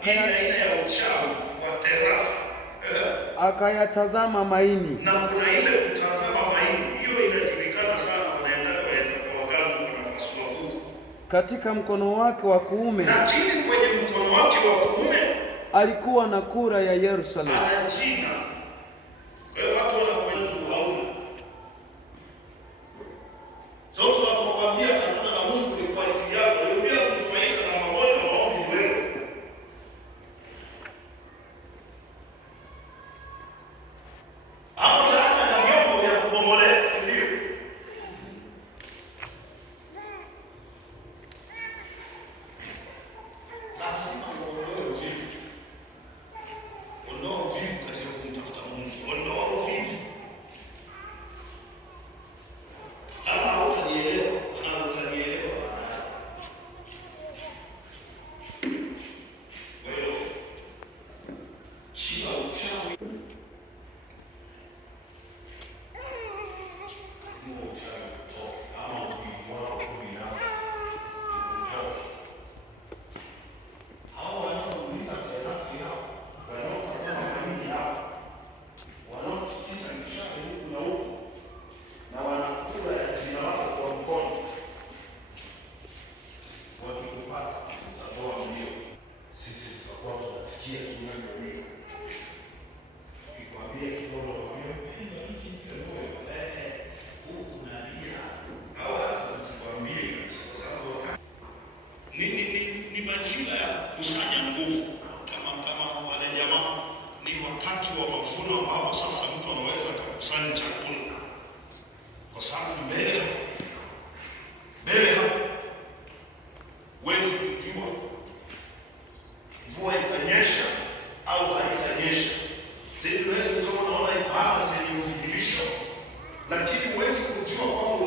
aina ya uchawi wa terafu. Akayatazama maini. Na kuna ile kutazama maini, hiyo inajulikana sana, wanaenda kwa waganga wanapasua kuku. Katika mkono wake wa kuume, lakini kwenye mkono wake wa kuume alikuwa na kura ya Yerusalemu. Ana jina. Kwa hiyo watu wanakwenda kuhauna. Sasa tunapokuambia kazana na Mungu ni kwa ajili yako, ndio kunufaika na mamoja na maombi wewe. Hapo tayari na vyombo vya kubomolea, si ndio? Lazima uondoe uvivu. Ondoa uvivu katika kumtafuta Mungu. Ondoa uvivu. Kama hautanielewa, utanielewa baadaye. Wewe shida uchawi. Sio uchawi kutoka ama uvivu wako binafsi. Kutoka. Hao wanaouliza terafi yao, wanaotazama maini yao, wanaotikisa mishale huku na huku, na wanakula ya jina lako kwa mkono, wakikupata utatoa mbio. Sisi tutakuwa tunasikia kinyango tukikwambia kidogo kwa hiyo hichi kidogo huku na pia au hata tusikwambie kwa sababu ni majira ya kusanya nguvu. Kama wale jamaa, ni wakati wa mavuno ambapo sasa mtu anaweza kukusanya chakula, kwa sababu mbele huwezi kujua mvua itanyesha au haitanyesha. Sasa tunaweza kama unaona ibada zenye usihilisho, lakini huwezi kujua kwamba